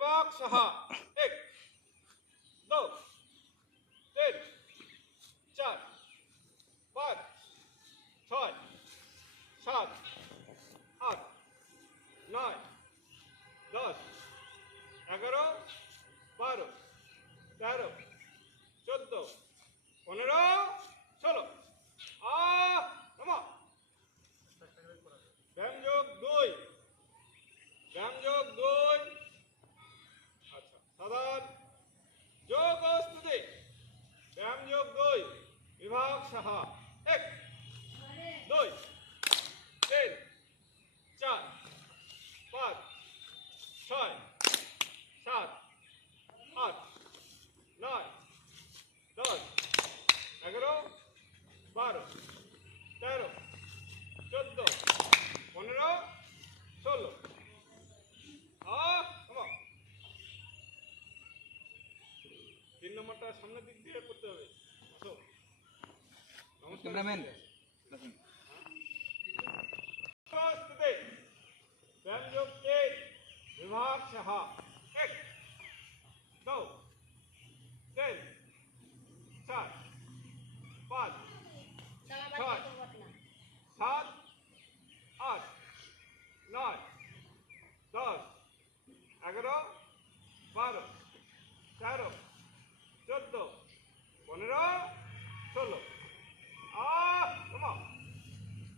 विभाग 6 1 2 3 4 5 6 7 8 9 10 11 12 13 14 15 16 ব্যায়াম যোগ 2 ব্যায়াম যোগ 2 আচ্ছা সাধারণ যোগ ও স্তুতি ব্যায়াম যোগ 2 বিভাগ 6 1 2 3 4 5 6 7 8 9 10 11 12 13 14 15 16 3 নম্বরটা সামনের দিক দিয়ে করতে হবে। আসো নমস্কার ক্যামেরাম্যান ব্যায়াম যোগ 3 विभाग 6 1 2 3 4 5 6 7 8 9 10 11 12 13